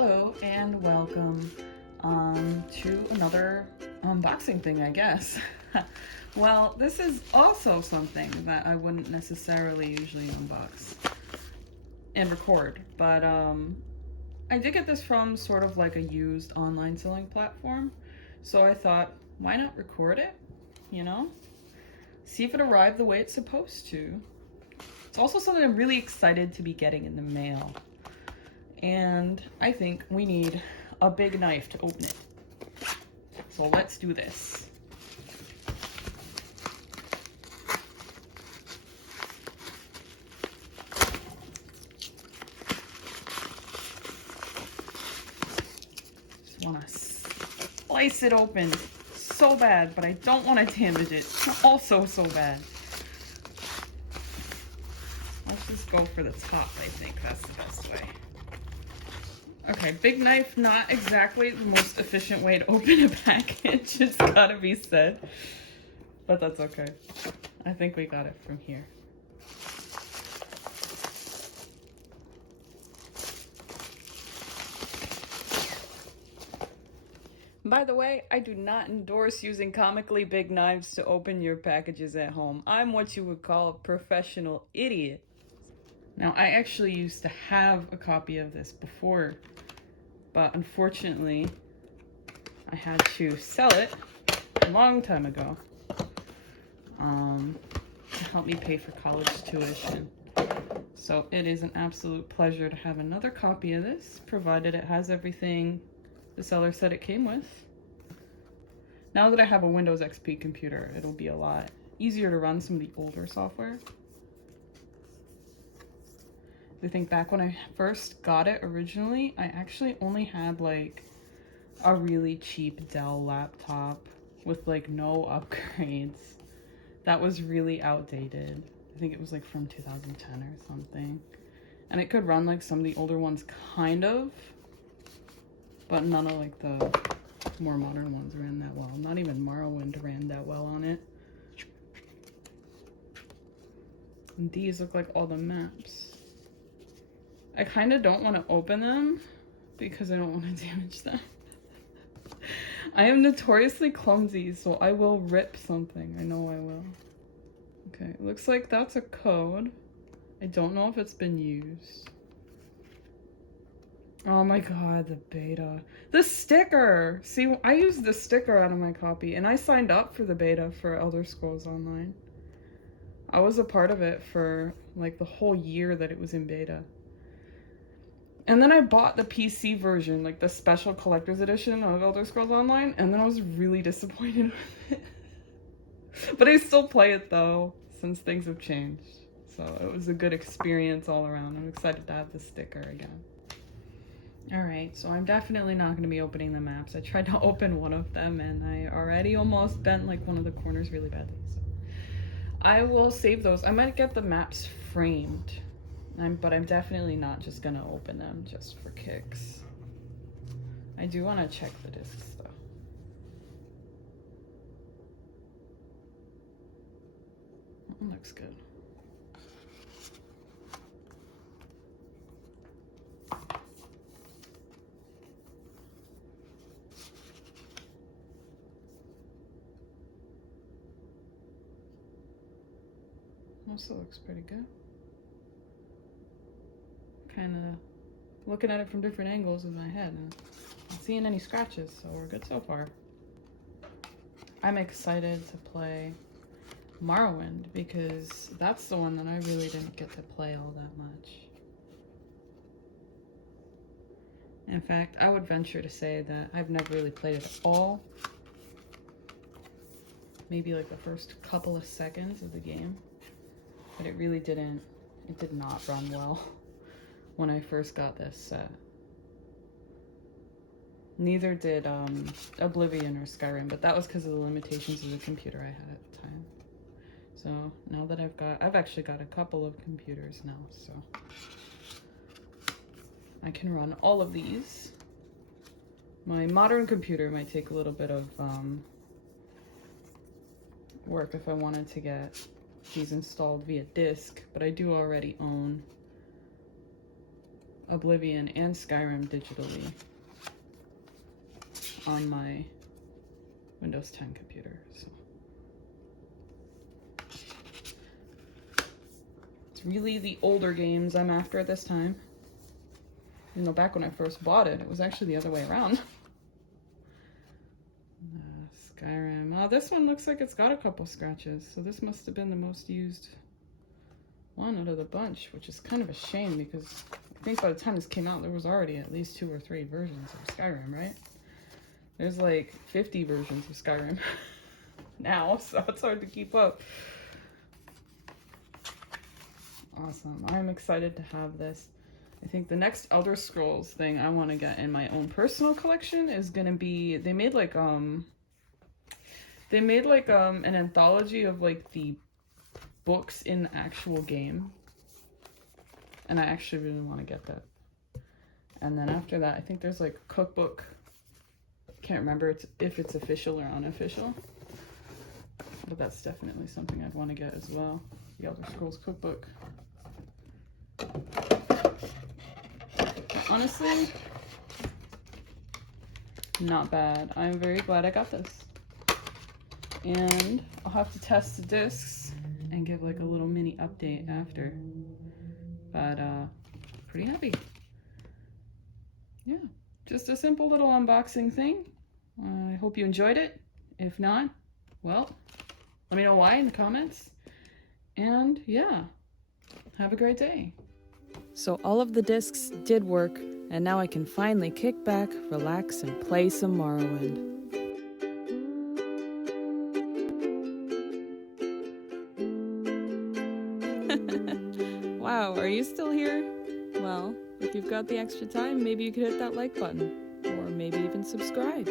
Hello and welcome to another unboxing thing, I guess. Well, this is also something that I wouldn't necessarily usually unbox and record, but I did get this from sort of like a used online selling platform, so I thought, why not record it, you know? See if it arrived the way it's supposed to. It's also something I'm really excited to be getting in the mail. And I think we need a big knife to open it. So let's do this. Just want to slice it open so bad, but I don't want to damage it also so bad. Let's just go for the top, I think that's the best way. Okay, big knife, not exactly the most efficient way to open a package, it's gotta be said. But that's okay. I think we got it from here. By the way, I do not endorse using comically big knives to open your packages at home. I'm what you would call a professional idiot. Now, I actually used to have a copy of this before, but unfortunately, I had to sell it a long time ago to help me pay for college tuition. So it is an absolute pleasure to have another copy of this, provided it has everything the seller said it came with. Now that I have a Windows XP computer, it'll be a lot easier to run some of the older software. I think back when I first got it originally, I actually only had like a really cheap Dell laptop with like no upgrades. That was really outdated. I think it was like from 2010 or something. And it could run like some of the older ones kind of, but none of like the more modern ones ran that well. Not even Morrowind ran that well on it. And these look like all the maps. I kind of don't want to open them because I don't want to damage them. I am notoriously clumsy, so I will rip something. I know I will. Okay, it looks like that's a code. I don't know if it's been used. Oh my god, the beta. The sticker! See, I used the sticker out of my copy, and I signed up for the beta for Elder Scrolls Online. I was a part of it for like the whole year that it was in beta. And then I bought the PC version, like the special collector's edition of Elder Scrolls Online, and then I was really disappointed with it. But I still play it though, since things have changed. So it was a good experience all around. I'm excited to have the sticker again. Alright, so I'm definitely not going to be opening the maps. I tried to open one of them and I already almost bent like one of the corners really badly. So I will save those. I might get the maps framed. But I'm definitely not just gonna open them just for kicks. I do want to check the discs though. Looks good. Also looks pretty good. Kind of looking at it from different angles in my head. I'm not seeing any scratches, so we're good so far. I'm excited to play Morrowind because that's the one that I really didn't get to play all that much. In fact, I would venture to say that I've never really played it at all. Maybe like the first couple of seconds of the game, but it really didn't, it did not run well when I first got this set. Neither did Oblivion or Skyrim, but that was because of the limitations of the computer I had at the time. So now that I've actually got a couple of computers now, so I can run all of these. My modern computer might take a little bit of work if I wanted to get these installed via disk, but I do already own Oblivion and Skyrim digitally on my Windows 10 computer. So it's really the older games I'm after this time. You know, back when I first bought it, it was actually the other way around. Skyrim. Oh, this one looks like it's got a couple scratches, so this must have been the most used one out of the bunch, which is kind of a shame because I think by the time this came out, there was already at least 2 or 3 versions of Skyrim, right? There's like 50 versions of Skyrim now, so it's hard to keep up. Awesome. I'm excited to have this. I think the next Elder Scrolls thing I want to get in my own personal collection is going to be, they made like an anthology of like the books in the actual game, and I actually really want to get that. And then after that, I think there's like a cookbook. Can't remember if it's official or unofficial, but that's definitely something I'd want to get as well. The Elder Scrolls cookbook. Honestly, not bad. I'm very glad I got this. And I'll have to test the discs and give like a little mini update after. But pretty happy. Yeah, just a simple little unboxing thing. I hope you enjoyed it. If not, well, let me know why in the comments. And yeah, have a great day. So all of the discs did work, and now I can finally kick back, relax, and play some Morrowind. Wow, are you still here? Well, if you've got the extra time, maybe you could hit that like button, or maybe even subscribe.